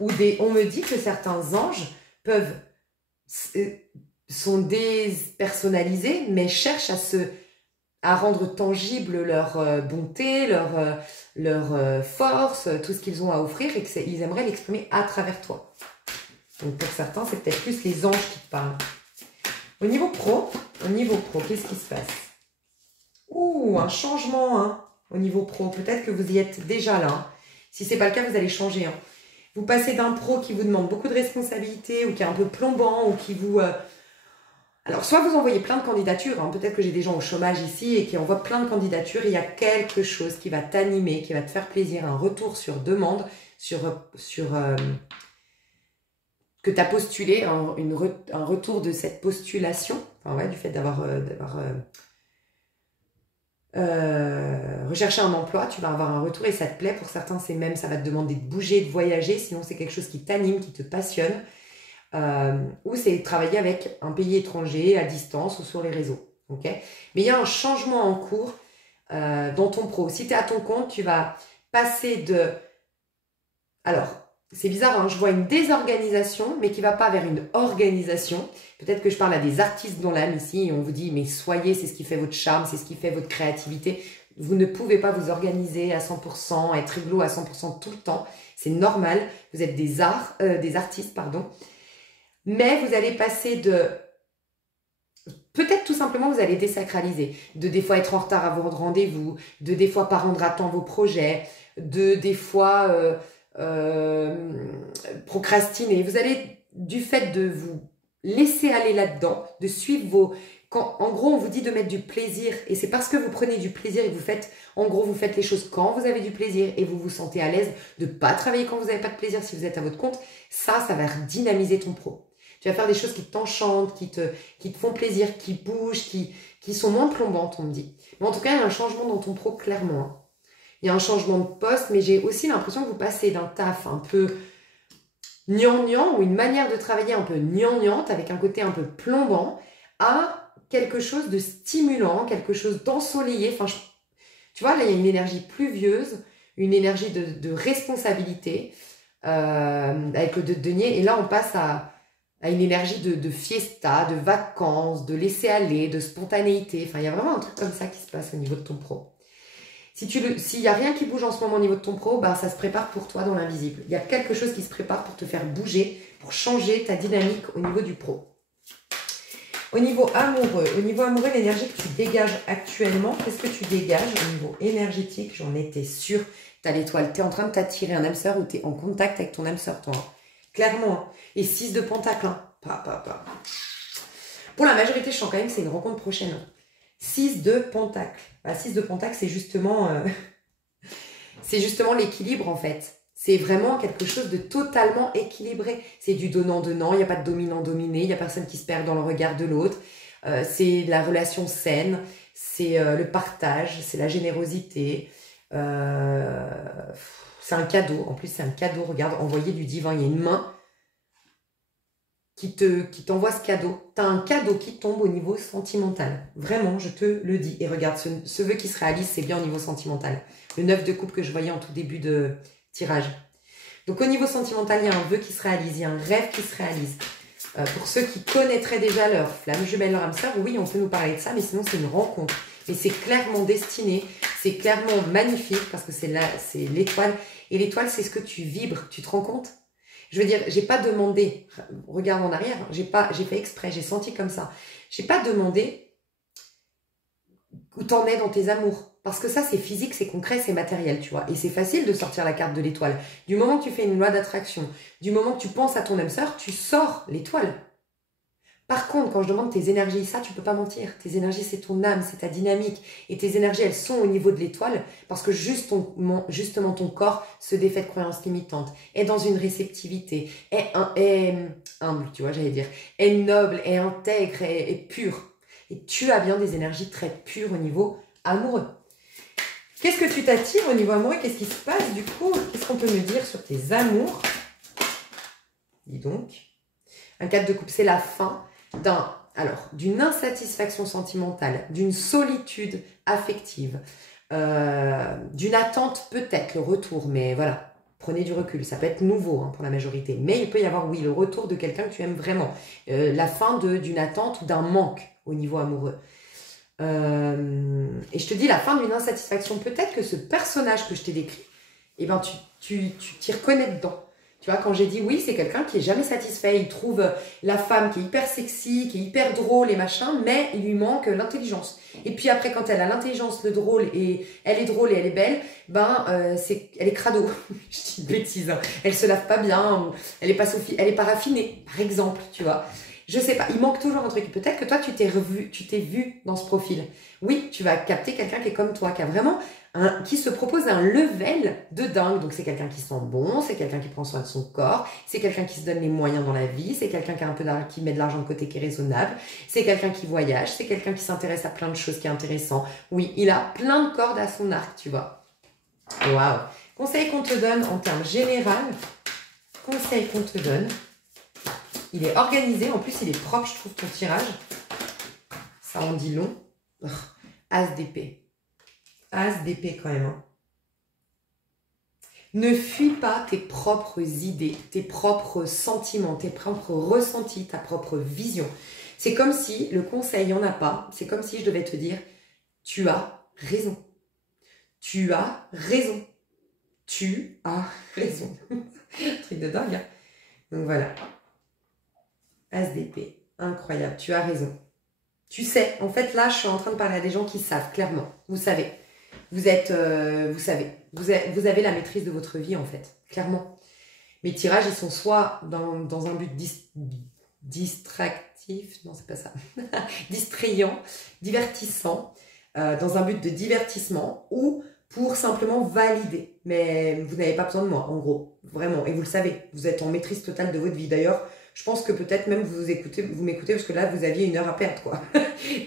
On me dit que certains anges sont dépersonnalisés, mais cherchent à rendre tangible leur bonté, leur force, tout ce qu'ils ont à offrir et qu'ils aimeraient l'exprimer à travers toi. Donc pour certains, c'est peut-être plus les anges qui te parlent. Au niveau pro, qu'est-ce qui se passe? Ouh, un changement hein, au niveau pro. Peut-être que vous y êtes déjà là. Hein. Si ce n'est pas le cas, vous allez changer. Hein. Vous passez d'un pro qui vous demande beaucoup de responsabilités ou qui est un peu plombant ou qui vous... Alors, soit vous envoyez plein de candidatures. Hein. Peut-être que j'ai des gens au chômage ici et qui envoient plein de candidatures. Il y a quelque chose qui va t'animer, qui va te faire plaisir. Un retour sur demande, que tu as postulé, un retour de cette postulation. Enfin, ouais, du fait d'avoir rechercher un emploi, tu vas avoir un retour et ça te plaît. Pour certains, c'est même, ça va te demander de bouger, de voyager. Sinon, c'est quelque chose qui t'anime, qui te passionne. Ou c'est travailler avec un pays étranger, à distance ou sur les réseaux. Okay, mais il y a un changement en cours dans ton pro. Si tu es à ton compte, tu vas passer de... Alors, c'est bizarre, hein, je vois une désorganisation, mais qui ne va pas vers une organisation. Peut-être que je parle à des artistes dans l'âme ici, et on vous dit, mais soyez, c'est ce qui fait votre charme, c'est ce qui fait votre créativité. Vous ne pouvez pas vous organiser à 100%, être réglo à 100% tout le temps. C'est normal, vous êtes des artistes, pardon. Mais vous allez passer de... Peut-être tout simplement, vous allez désacraliser. De des fois être en retard à votre rendez-vous, de des fois pas rendre à temps vos projets, de des fois... procrastiner. Vous allez, du fait de vous laisser aller là-dedans, de suivre vos... en gros, on vous dit de mettre du plaisir et c'est parce que vous prenez du plaisir et vous faites, en gros, vous faites les choses quand vous avez du plaisir et vous vous sentez à l'aise de ne pas travailler quand vous n'avez pas de plaisir si vous êtes à votre compte. Ça va dynamiser ton pro. Tu vas faire des choses qui t'enchantent, qui te font plaisir, qui bougent, qui sont moins plombantes, on me dit. Mais en tout cas, il y a un changement dans ton pro, clairement. Hein. Il y a un changement de poste, mais j'ai aussi l'impression que vous passez d'un taf un peu gnangnan ou une manière de travailler un peu gnangnante avec un côté un peu plombant à quelque chose de stimulant, quelque chose d'ensoleillé. Enfin, tu vois, là, il y a une énergie pluvieuse, une énergie de responsabilité avec le 2 de denier. Et là, on passe à une énergie de fiesta, de vacances, de laisser aller, de spontanéité. Enfin, il y a vraiment un truc comme ça qui se passe au niveau de ton pro. S'il n'y a rien qui bouge en ce moment au niveau de ton pro, bah, ça se prépare pour toi dans l'invisible. Il y a quelque chose qui se prépare pour te faire bouger, pour changer ta dynamique au niveau du pro. Au niveau amoureux, l'énergie que tu dégages actuellement, qu'est-ce que tu dégages au niveau énergétique? J'en étais sûre. Tu as l'étoile, tu es en train de t'attirer un âme sœur ou tu es en contact avec ton âme sœur, toi. Hein. Clairement. Hein. Et 6 de pentacle. Hein. Pour la majorité, je sens quand même que c'est une rencontre prochaine. Hein. 6 de pentacle. Bah, 6 de pentacle, c'est justement l'équilibre en fait. C'est vraiment quelque chose de totalement équilibré. C'est du donnant-donnant, il n'y a pas de dominant-dominé, il n'y a personne qui se perd dans le regard de l'autre. C'est la relation saine, c'est le partage, c'est la générosité. C'est un cadeau. En plus, c'est un cadeau, regarde, envoyé du divin. Il y a une main qui t'envoie ce cadeau. Tu as un cadeau qui tombe au niveau sentimental. Vraiment, je te le dis. Et regarde, ce vœu qui se réalise, c'est bien au niveau sentimental. Le 9 de coupe que je voyais en tout début de tirage. Donc au niveau sentimental, il y a un vœu qui se réalise, il y a un rêve qui se réalise. Pour ceux qui connaîtraient déjà leur flamme jumelle, leur âme sœur, oui, on peut nous parler de ça, mais sinon c'est une rencontre. Mais c'est clairement destiné, c'est clairement magnifique, parce que c'est l'étoile. Et l'étoile, c'est ce que tu vibres, tu te rends compte? Je veux dire, j'ai pas demandé, regarde en arrière, j'ai fait exprès, j'ai senti comme ça. J'ai pas demandé où t'en es dans tes amours. Parce que ça, c'est physique, c'est concret, c'est matériel, tu vois. Et c'est facile de sortir la carte de l'étoile. Du moment que tu fais une loi d'attraction, du moment que tu penses à ton âme sœur, tu sors l'étoile. Par contre, quand je demande tes énergies, ça, tu peux pas mentir. Tes énergies, c'est ton âme, c'est ta dynamique. Et tes énergies, elles sont au niveau de l'étoile parce que justement, ton corps se défait de croyances limitantes, est dans une réceptivité, est humble, tu vois, j'allais dire, est noble, est intègre, est pur. Et tu as bien des énergies très pures au niveau amoureux. Qu'est-ce que tu t'attires au niveau amoureux? Qu'est-ce qui se passe du coup? Qu'est-ce qu'on peut me dire sur tes amours? Dis donc. Un 4 de coupe, c'est la fin d'une insatisfaction sentimentale, d'une solitude affective, d'une attente peut-être, le retour, mais voilà, prenez du recul, ça peut être nouveau hein, pour la majorité, mais il peut y avoir, oui, le retour de quelqu'un que tu aimes vraiment, la fin d'une attente ou d'un manque au niveau amoureux. Et je te dis la fin d'une insatisfaction. Peut-être que ce personnage que je t'ai décrit, eh ben, tu t'y reconnais dedans. Tu vois, quand j'ai dit oui, c'est quelqu'un qui est jamais satisfait. Il trouve la femme qui est hyper sexy, qui est hyper drôle et machin, mais il lui manque l'intelligence. Et puis après, quand elle a l'intelligence, le drôle, et elle est drôle et elle est belle, elle est crado. Je dis une bêtise, hein. Elle se lave pas bien, ou elle est pas raffinée, par exemple, tu vois. Je sais pas, il manque toujours un truc. Peut-être que toi, tu t'es vu dans ce profil. Oui, tu vas capter quelqu'un qui est comme toi, qui a vraiment qui se propose un level de dingue. Donc c'est quelqu'un qui sent bon, c'est quelqu'un qui prend soin de son corps, c'est quelqu'un qui se donne les moyens dans la vie, c'est quelqu'un qui a un peu d'argent, qui met de l'argent de côté qui est raisonnable, c'est quelqu'un qui voyage, c'est quelqu'un qui s'intéresse à plein de choses qui est intéressant. Oui, il a plein de cordes à son arc, tu vois. Waouh. Conseil qu'on te donne en termes général. Conseil qu'on te donne. Il est organisé, en plus il est propre, je trouve, ton tirage. Ça en dit long. As d'épée. As d'épée quand même. Hein. Ne fuis pas tes propres idées, tes propres sentiments, tes propres ressentis, ta propre vision. C'est comme si, le conseil, il n'y en a pas, c'est comme si je devais te dire, tu as raison. Tu as raison. Tu as raison. Truc de dingue. Hein. Donc voilà. As d'épée. Incroyable. Tu as raison. Tu sais, en fait, là, je suis en train de parler à des gens qui savent, clairement. Vous savez. Vous savez. Vous avez la maîtrise de votre vie, en fait. Clairement. Mes tirages, ils sont soit dans un but distractif. Non, c'est pas ça. Distrayant, divertissant. Dans un but de divertissement ou pour simplement valider. Mais vous n'avez pas besoin de moi, en gros. Vraiment. Et vous le savez. Vous êtes en maîtrise totale de votre vie. D'ailleurs, je pense que peut-être même vous m'écoutez parce que là, vous aviez 1 heure à perdre, quoi.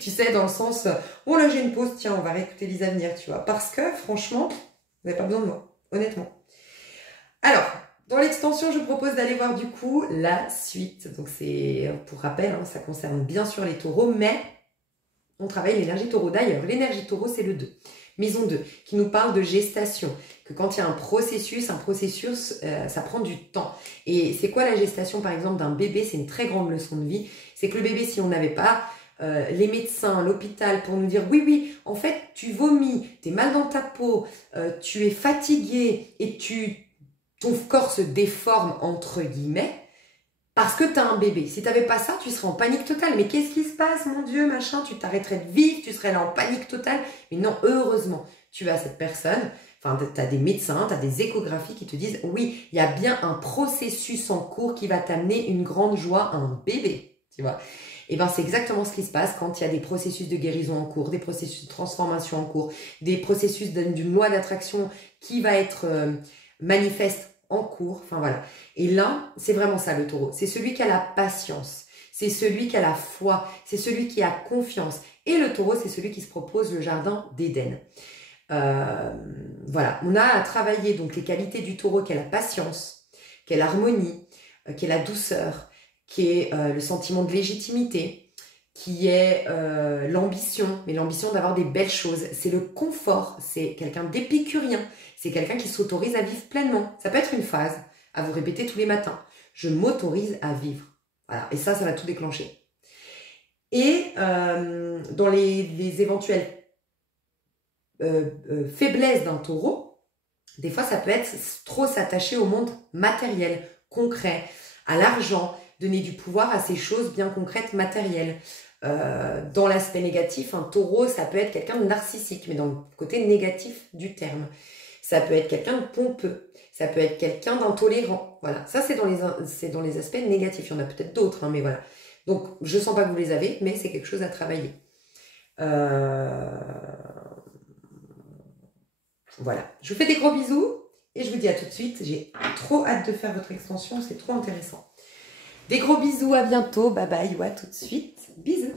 Tu sais, dans le sens, oh là, j'ai une pause, tiens, on va réécouter Lisa venir, tu vois. Parce que, franchement, vous n'avez pas besoin de moi, honnêtement. Alors, dans l'extension, je vous propose d'aller voir, du coup, la suite. Donc, c'est, pour rappel, hein, ça concerne bien sûr les taureaux, mais on travaille l'énergie taureau. D'ailleurs, l'énergie taureau, c'est le 2. Maison 2, qui nous parle de gestation, que quand il y a un processus, ça prend du temps. Et c'est quoi la gestation, par exemple, d'un bébé? C'est une très grande leçon de vie. C'est que le bébé, si on n'avait pas les médecins, l'hôpital, pour nous dire, oui, en fait, tu vomis, tu es mal dans ta peau, tu es fatigué, et ton corps se déforme, entre guillemets, parce que tu as un bébé. Si tu n'avais pas ça, tu serais en panique totale. Mais qu'est-ce qui se passe, mon Dieu, machin? Tu t'arrêterais de vivre, tu serais là en panique totale. Mais non, heureusement, tu as cette personne, enfin, tu as des médecins, tu as des échographies qui te disent, oui, il y a bien un processus en cours qui va t'amener une grande joie, un bébé, tu vois. Et bien, c'est exactement ce qui se passe quand il y a des processus de guérison en cours, des processus de transformation en cours, des processus d'une loi d'attraction qui va être manifeste en cours, enfin voilà. Et là, c'est vraiment ça le taureau. C'est celui qui a la patience, c'est celui qui a la foi, c'est celui qui a confiance. Et le taureau, c'est celui qui se propose le jardin d'Éden. Voilà, on a à travailler donc les qualités du taureau qui est la patience, qui est l'harmonie, qui est la douceur, qui est le sentiment de légitimité, qui est l'ambition, mais l'ambition d'avoir des belles choses. C'est le confort, c'est quelqu'un d'épicurien, c'est quelqu'un qui s'autorise à vivre pleinement. Ça peut être une phase à vous répéter tous les matins. Je m'autorise à vivre. Voilà, et ça va tout déclencher. Et dans les éventuelles faiblesses d'un taureau, des fois ça peut être trop s'attacher au monde matériel, concret, à l'argent, donner du pouvoir à ces choses bien concrètes, matérielles. Dans l'aspect négatif, un taureau, ça peut être quelqu'un de narcissique, mais dans le côté négatif du terme. Ça peut être quelqu'un de pompeux, ça peut être quelqu'un d'intolérant. Voilà, ça c'est dans les aspects négatifs. Il y en a peut-être d'autres, hein, mais voilà. Donc, je sens pas que vous les avez, mais c'est quelque chose à travailler. Voilà, je vous fais des gros bisous et je vous dis à tout de suite. J'ai trop hâte de faire votre extension, c'est trop intéressant. Des gros bisous, à bientôt, bye bye, ou à tout de suite. Bisous.